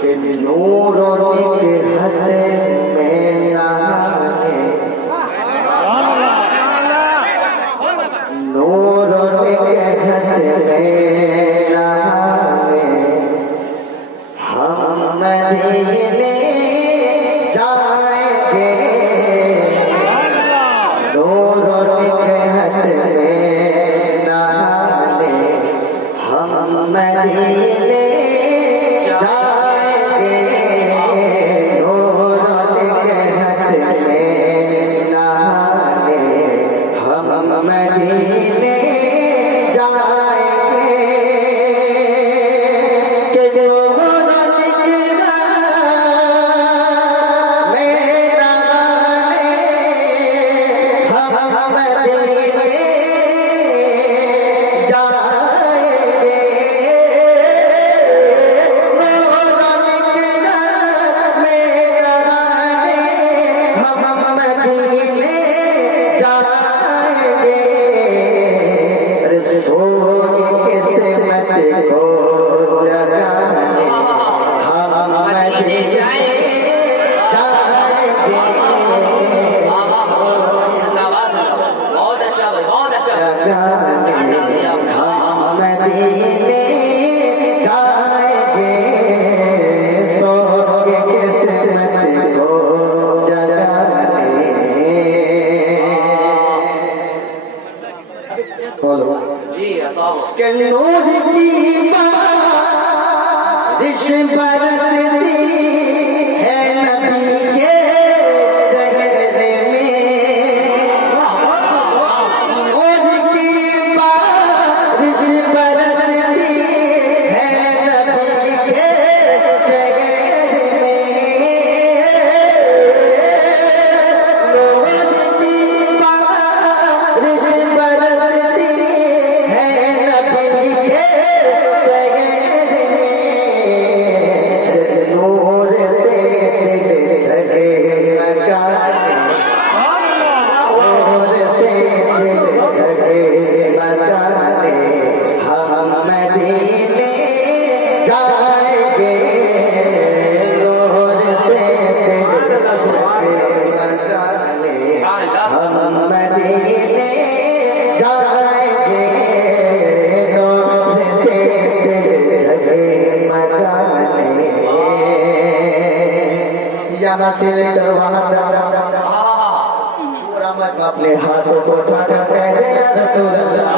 कि नूरों के हद में नहाने, नूरों के हद में नहाने हम मदीने जाएंगे, नूरों के हद में नहाने हम मदीने के नूर की बारिश बरसती है नबी के चेहरे में, नूर की बारिश बरसती है नबी के चेहरे में, नूर की बारिश बरसती यहाँ से लेकर वहाँ तक पूरा मत अपने हाथों को उठाकर कह दे या रसूल अल्लाह,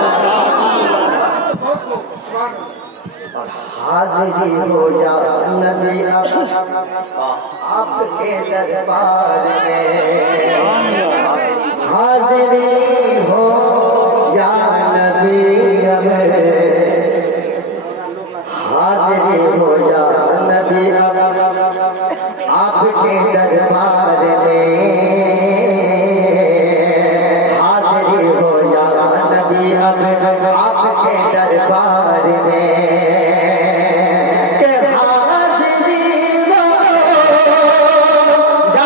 और हाजिरी हो या नबी आपके दरबार में, हाजिरी हो या नबी हाजिरी हो या नबी आपके दरबार में, हाजिरी हो या नबी आपके दरबार में, के हाजिरी हो या नबी आपके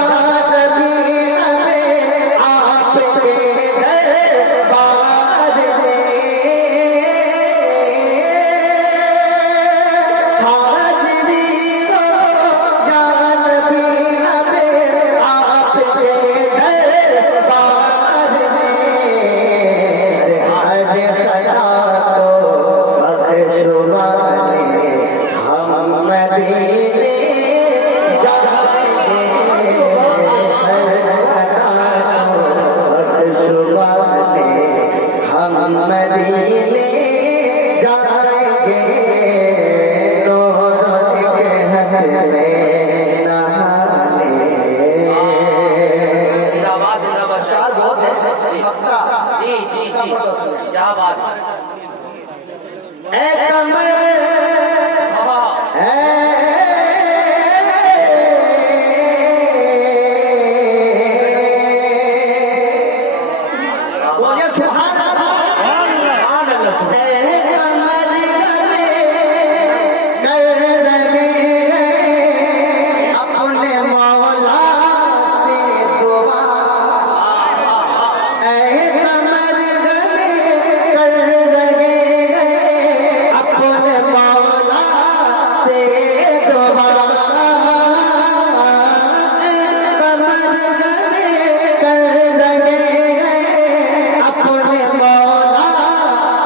दरबार में, क्या बात है।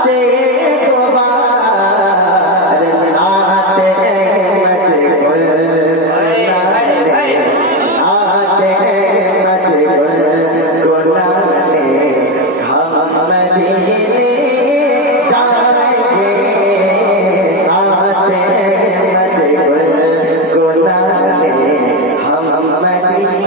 से दोबार नात अहमद गुल गुलाने नात अहमद गुल गुलाने हम मदीने जाएंगे नात अहमद गुल गुलाने हम मदीने